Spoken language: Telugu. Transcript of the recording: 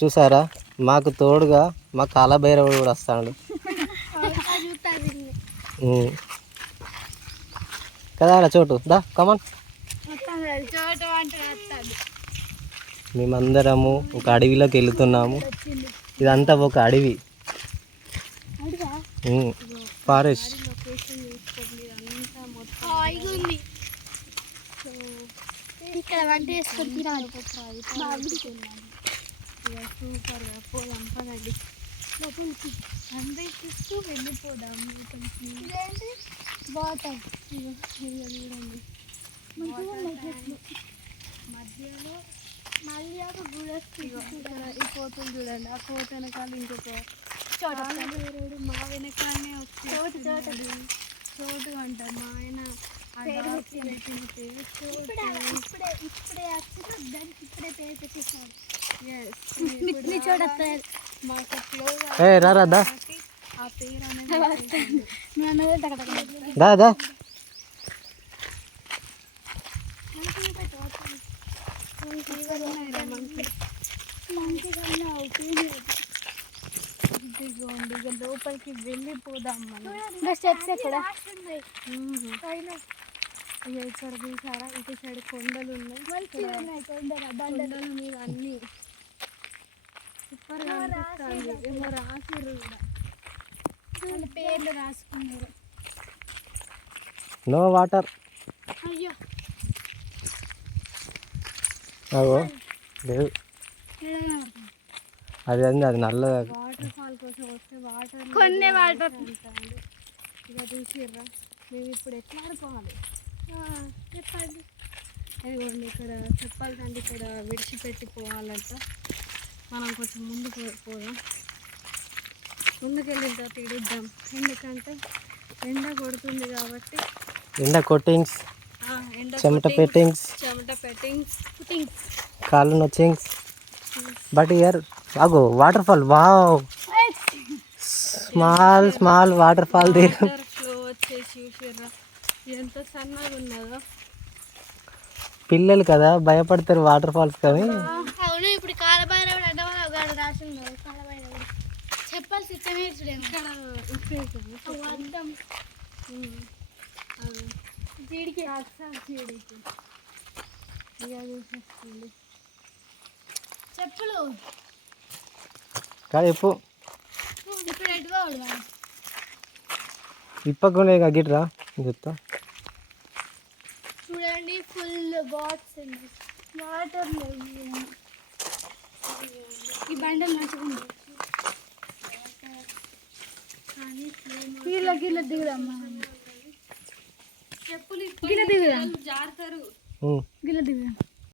చూసారా? మాకు తోడుగా మా కాలభైరవుడు కూడా వస్తాడు. కదా రా చోటు? దా కమన్ మేమందరము ఒక అడవిలోకి వెళుతున్నాము. ఇదంతా ఒక అడవి. ఫారెస్ట్. ఇక్కడ వంట తినాలి సూపర్గా. పోదాం పదండి. లోపలికి అన్వేషిస్తూ వెళ్ళిపోదాం. లోపలికి వాటర్ చూడండి. మధ్యలో మళ్ళీ ఒక గుడి ఈ కోతలు చూడండి. ఆ కోత వెనకాల ఇంకొక వేరేడు మా వెనకాలనే వస్తుంది చోటు. అంట మా ఆయన డాక్కి పెట్టిన పేరు చోటు. ఇప్పుడే ఇప్పుడే వచ్చి దానికి ఇప్పుడే పేరు పెట్టేసాడు Yes. మిట్ని చూడొస్తారు మాకు క్లోజ్ ఏ రా రా దా కాబట్టి ఆ పేరు అనేది పెట్టేసిండు. దా దా ఇవన్నీరా మనకి. ఇదిగోండి ఇక లోపలికి వెళ్ళిపోదాం మనం స్టెప్స్ ఎక్కడ మ్మ్. ఇక ఇక్కడ చూసారా ఇటు సైడ్ కొండలు ఉన్నాయి మంచిగా ఉన్నాయి కొండల బండలు కొండల మీద అన్ని సూపర్ గా అనిపిస్తుంది ఏమో రాసిర్రు కూడా వాళ్ళ పేర్లు రాసుకున్నారు నో వాటర్. అయ్యో. అగో లేదు అది అంది అది నల్లగా వాటర్ ఫాల్ కోసం వస్తే వాటర్ కొన్ని వాటర్. ఇక చూసిర్రా మేము ఇప్పుడు ఎట్లా ఆడుకోవాలి చెప్పండి ఇదిగోండి ఇక్కడ చెప్పాలంటే ఇక్కడ విడిచిపెట్టి పోవాలంట. మనం కొంచెం ముందుకు పోదాం. ముందుకు వెళ్ళిన తర్వాత ఇడిద్దాం. ఎందుకంటే ఎండ కొడుతుంది కాబట్టి ఎండ కొట్టింగ్స్ చెమట పెట్టింగ్స్ చెమట పెట్టింగ్స్ కాళ్ళు నొచ్చింగ్స్. But year ago waterfall wow. Small small waterfall the water flow వచ్చేసి చూసిర్రా. ఎంత సన్నగా ఉన్నదో. పిల్లలు కదా భయపడతారు వాటర్ ఫాల్స్ కానీ. అవును ఇప్పుడు రాసిండు కాలభైరవుడు చెప్పాలి అర్థం అది జీడికి చూసేస్తుంది చెప్పులు. కాదు చెప్పు. ఇప్పకుండా ఇక గిట్రా? చెప్తా. చూడండి ఫుల్ బాట్స్ ఉంది వాటర్ ఈ బండలు మంచిగా ఉంది. గిల్ల గిల్ల దిగుదమ్మా చెప్పులు గిల్ల దిగుదాం. జారుతారు. గిల్ల దిగుదాం.